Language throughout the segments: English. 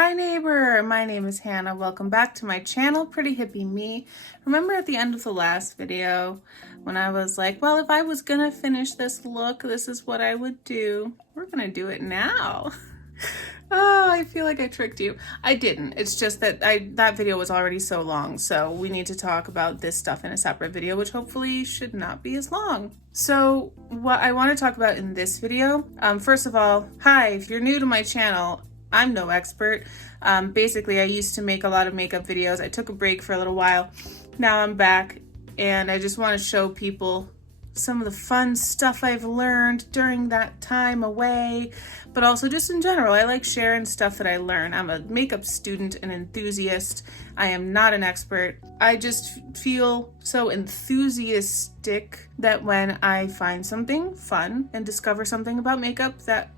Hi neighbor, my name is Hannah. Welcome back to my channel, Pretty Hippie Me. Remember at the end of the last video when I was like, well, if I was gonna finish this look, this is what I would do. We're gonna do it now. Oh, I feel like I tricked you. I didn't. It's just that that video was already so long, so we need to talk about this stuff in a separate video, which hopefully should not be as long. So what I want to talk about in this video, first of all, hi, if you're new to my channel, I'm no expert. Basically, I used to make a lot of makeup videos. I took a break for a little while. Now I'm back, and I just want to show people some of the fun stuff I've learned during that time away, but also just in general. I like sharing stuff that I learn. I'm a makeup student and enthusiast. I am not an expert. I just feel so enthusiastic that when I find something fun and discover something about makeup that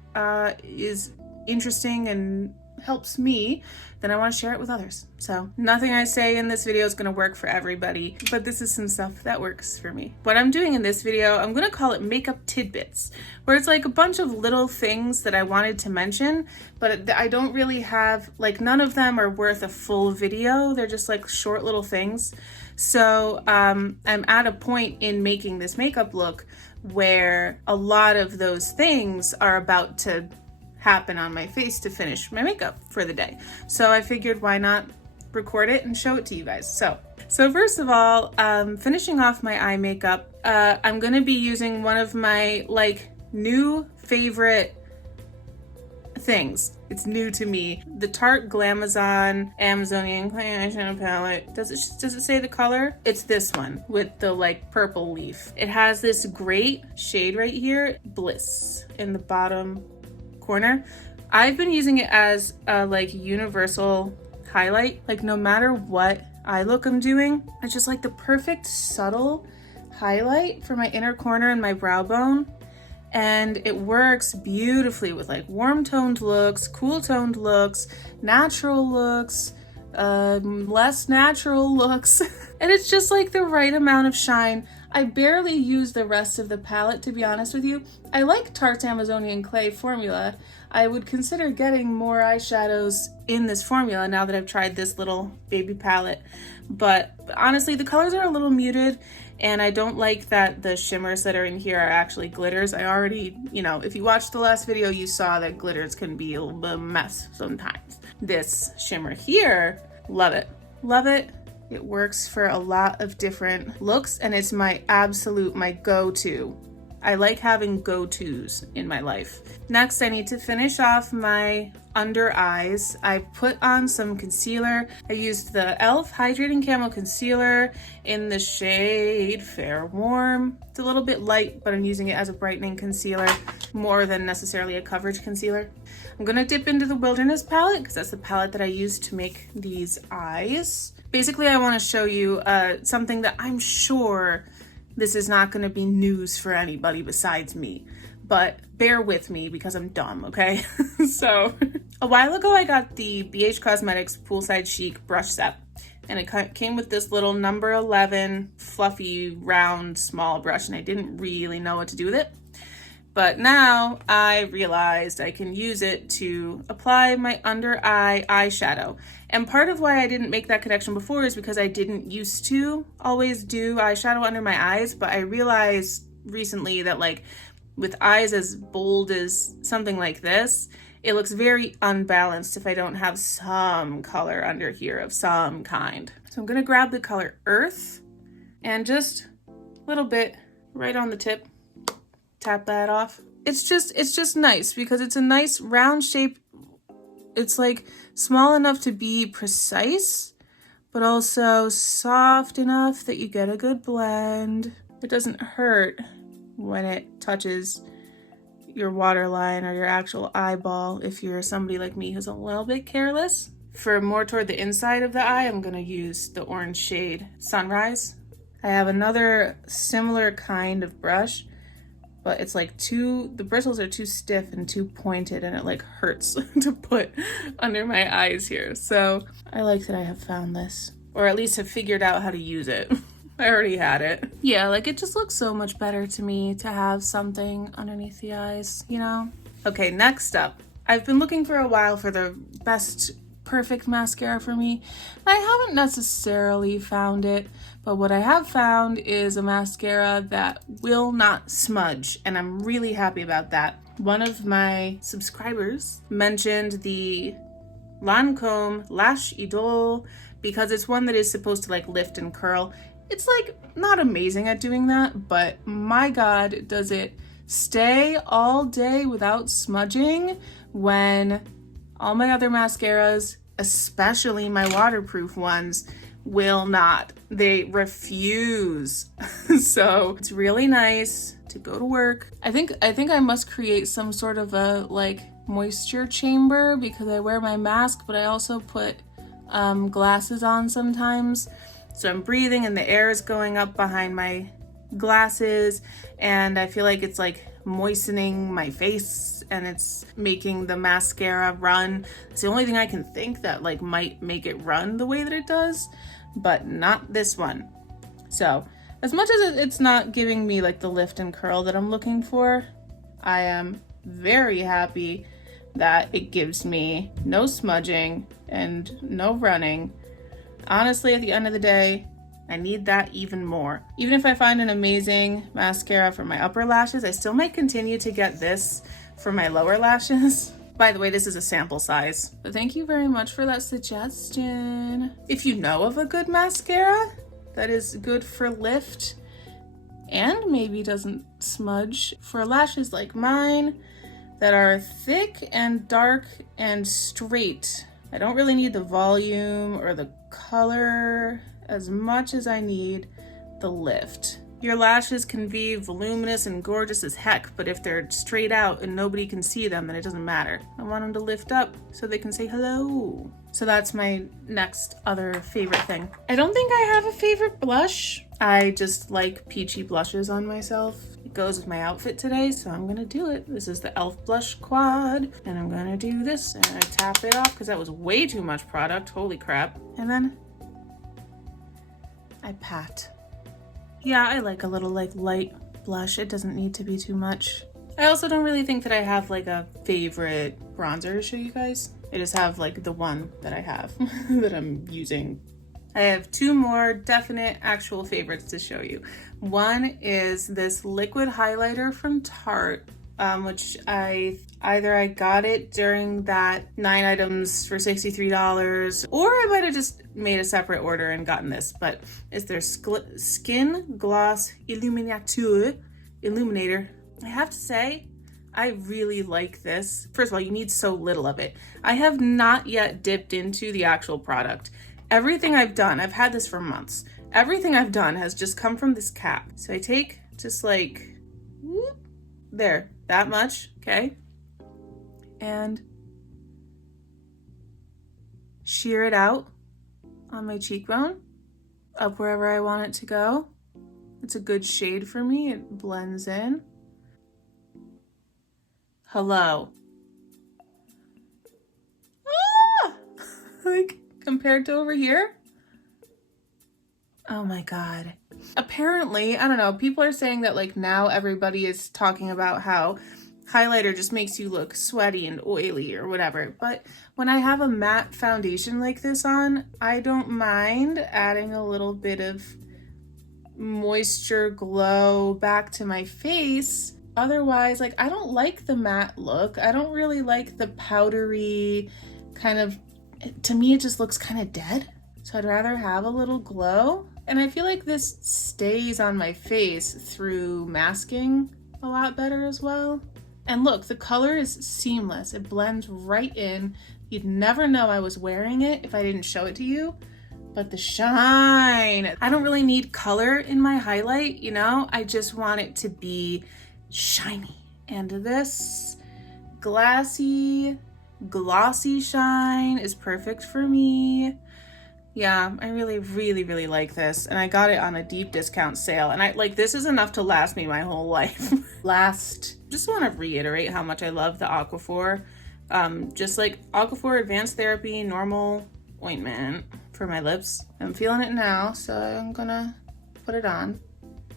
is interesting and helps me, then I want to share it with others. So nothing I say in this video is going to work for everybody, but this is some stuff that works for me. What I'm doing in this video, I'm going to call it makeup tidbits, where it's like a bunch of little things that I wanted to mention, but I don't really have, like, none of them are worth a full video. They're just like short little things. So I'm at a point in making this makeup look where a lot of those things are about to happen on my face to finish my makeup for the day. So I figured, why not record it and show it to you guys. So first of all, finishing off my eye makeup, I'm gonna be using one of my new favorite things. It's new to me. The Tarte Glamazon Amazonian Clay Eyeshadow Palette. Does it say the color? It's this one with the purple leaf. It has this great shade right here, Bliss, in the bottom corner. I've been using it as a universal highlight. No matter what eye look I'm doing, it's just the perfect subtle highlight for my inner corner and my brow bone. And it works beautifully with warm toned looks, cool toned looks, natural looks, less natural looks. And it's just the right amount of shine. I barely use the rest of the palette, to be honest with you. I like Tarte's Amazonian Clay formula. I would consider getting more eyeshadows in this formula now that I've tried this little baby palette. But honestly, the colors are a little muted, and I don't like that the shimmers that are in here are actually glitters. I already, if you watched the last video, you saw that glitters can be a little bit of a mess sometimes. This shimmer here, love it. Love it. It works for a lot of different looks, and it's my go-to. I like having go-tos in my life. Next, I need to finish off my under eyes. I put on some concealer. I used the e.l.f. Hydrating Camo Concealer in the shade Fair Warm. It's a little bit light, but I'm using it as a brightening concealer more than necessarily a coverage concealer. I'm gonna dip into the Wilderness palette because that's the palette that I used to make these eyes. Basically, I want to show you something that I'm sure this is not going to be news for anybody besides me, but bear with me because I'm dumb, okay? So a while ago, I got the BH Cosmetics Poolside Chic brush set, and it came with this little number 11 fluffy, round, small brush, and I didn't really know what to do with it. But now I realized I can use it to apply my under eye eyeshadow. And part of why I didn't make that connection before is because I didn't used to always do eyeshadow under my eyes, but I realized recently that with eyes as bold as something like this, it looks very unbalanced if I don't have some color under here of some kind. So I'm gonna grab the color Earth and just a little bit right on the tip. Tap that off. It's just nice because it's a nice round shape. It's small enough to be precise, but also soft enough that you get a good blend. It doesn't hurt when it touches your waterline or your actual eyeball if you're somebody like me who's a little bit careless. For more toward the inside of the eye, I'm gonna use the orange shade Sunrise. I have another similar kind of brush, but it's the bristles are too stiff and too pointed, and it hurts to put under my eyes here. So I like that I have found this, or at least have figured out how to use it. I already had it. Yeah, it just looks so much better to me to have something underneath the eyes, Okay, next up, I've been looking for a while for the best perfect mascara for me. I haven't necessarily found it, but what I have found is a mascara that will not smudge, and I'm really happy about that. One of my subscribers mentioned the Lancome Lash Idole because it's one that is supposed to like lift and curl. It's like not amazing at doing that, but my God, does it stay all day without smudging when all my other mascaras, especially my waterproof ones, will not. They refuse. So it's really nice to go to work. I think I must create some sort of a like moisture chamber because I wear my mask, but I also put glasses on sometimes. So I'm breathing and the air is going up behind my glasses, and I feel like it's like moistening my face and it's making the mascara run. It's the only thing I can think that like might make it run the way that it does, but not this one. So as much as it's not giving me like the lift and curl that I'm looking for, I am very happy that it gives me no smudging and no running. Honestly, at the end of the day, I need that even more. Even if I find an amazing mascara for my upper lashes, I still might continue to get this for my lower lashes. By the way, this is a sample size. But thank you very much for that suggestion. If you know of a good mascara that is good for lift and maybe doesn't smudge for lashes like mine that are thick and dark and straight, I don't really need the volume or the color as much as I need the lift. Your lashes can be voluminous and gorgeous as heck, but if they're straight out and nobody can see them, then it doesn't matter. I want them to lift up so they can say hello. So that's my next other favorite thing. I don't think I have a favorite blush. I just like peachy blushes on myself. It goes with my outfit today, so I'm gonna do it. This is the e.l.f. Blush Quad, and I'm gonna do this, and I tap it off because that was way too much product, holy crap. And then I pat. Yeah, I like a little like light blush. It doesn't need to be too much. I also don't really think that I have like a favorite bronzer to show you guys. I just have like the one that I have that I'm using. I have two more definite actual favorites to show you. One is this liquid highlighter from Tarte, which I got it during that 9 items for $63, or I might have just made a separate order and gotten this, but it's their Skin Gloss Illuminator. I have to say, I really like this. First of all, you need so little of it. I have not yet dipped into the actual product. Everything I've done, I've had this for months. Everything I've done has just come from this cap. So I take just like, whoop, there, that much, okay? And shear it out on my cheekbone, up wherever I want it to go. It's a good shade for me, it blends in. Hello. Ah! Like, compared to over here? Oh my God. Apparently, I don't know, people are saying that like now everybody is talking about how highlighter just makes you look sweaty and oily or whatever. But when I have a matte foundation like this on, I don't mind adding a little bit of moisture glow back to my face. Otherwise, like I don't like the matte look. I don't really like the powdery kind of, to me it just looks kind of dead. So I'd rather have a little glow. And I feel like this stays on my face through masking a lot better as well. And look, the color is seamless. It blends right in. You'd never know I was wearing it if I didn't show it to you. But the shine, I don't really need color in my highlight, you know? I just want it to be shiny. And this glassy, glossy shine is perfect for me. Yeah, I really like this, and I got it on a deep discount sale, and I like this is enough to last me my whole life. Just want to reiterate how much I love the Aquaphor. Just like Aquaphor Advanced Therapy Normal Ointment for my lips. I'm feeling it now, so I'm gonna put it on.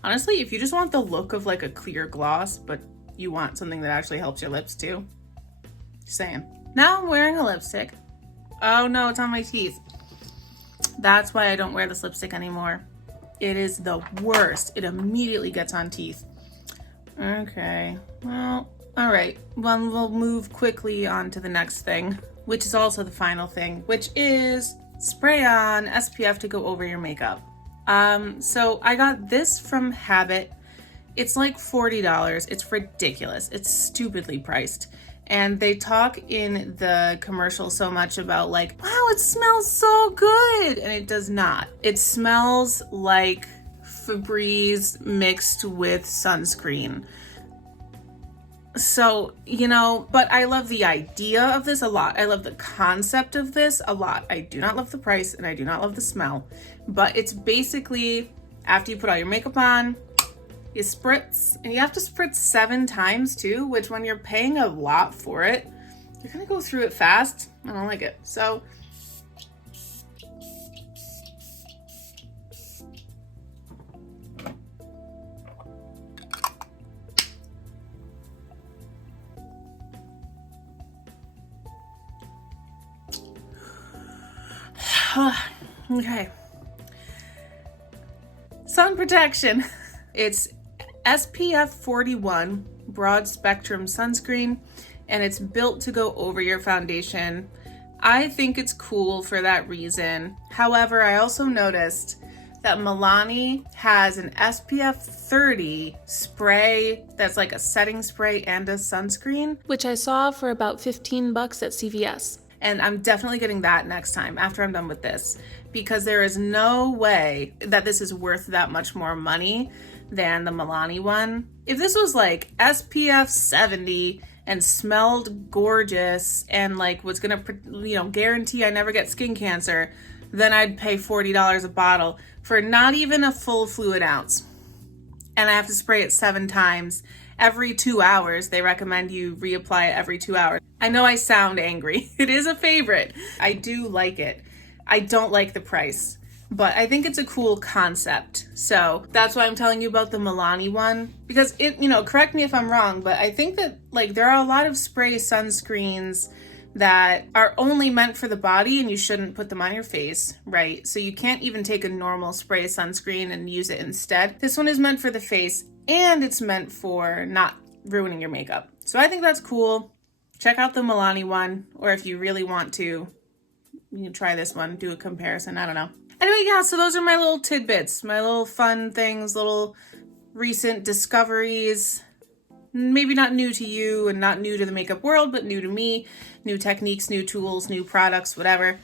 Honestly, if you just want the look of like a clear gloss, but you want something that actually helps your lips too, just saying. Now I'm wearing a lipstick. Oh no, it's on my teeth. That's why I don't wear this lipstick anymore. It is the worst. It immediately gets on teeth. Okay, well, all right. Well, we'll move quickly on to the next thing, which is also the final thing, which is spray on SPF to go over your makeup. So I got this from Habit. It's like $40. It's ridiculous. It's stupidly priced. And they talk in the commercial so much about like, wow, it smells so good. And it does not. It smells like Febreze mixed with sunscreen. So, you know, but I love the idea of this a lot. I love the concept of this a lot. I do not love the price and I do not love the smell. But it's basically, after you put all your makeup on, you spritz, and you have to spritz 7 times too, which when you're paying a lot for it, you're gonna go through it fast. I don't like it. So, okay. Sun protection. It's SPF 41 broad spectrum sunscreen, and it's built to go over your foundation. I think it's cool for that reason. However, I also noticed that Milani has an SPF 30 spray that's like a setting spray and a sunscreen, which I saw for about $15 at CVS. And I'm definitely getting that next time after I'm done with this, because there is no way that this is worth that much more money than the Milani one. If this was like SPF 70 and smelled gorgeous and like was gonna, you know, guarantee I never get skin cancer, then I'd pay $40 a bottle for not even a full fluid ounce. And I have to spray it 7 times every 2 hours. They recommend you reapply it every 2 hours. I know I sound angry. It is a favorite. I do like it. I don't like the price, but I think it's a cool concept. So that's why I'm telling you about the Milani one, because it, you know, correct me if I'm wrong, but I think that like there are a lot of spray sunscreens that are only meant for the body and you shouldn't put them on your face, right? So you can't even take a normal spray sunscreen and use it instead. This one is meant for the face and it's meant for not ruining your makeup. So I think that's cool. Check out the Milani one, or if you really want to, you can try this one, do a comparison, I don't know. Anyway, yeah, so those are my little tidbits, my little fun things, little recent discoveries. Maybe not new to you and not new to the makeup world, but new to me. New techniques, new tools, new products, whatever,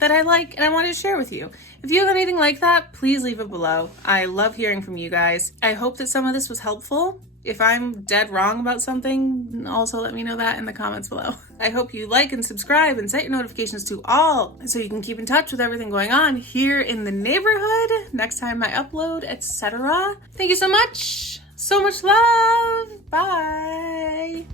that I like and I wanted to share with you. If you have anything like that, please leave it below. I love hearing from you guys. I hope that some of this was helpful. If I'm dead wrong about something, also let me know that in the comments below. I hope you like and subscribe and set your notifications to all so you can keep in touch with everything going on here in the neighborhood, next time I upload, etc. Thank you so much. So much love. Bye.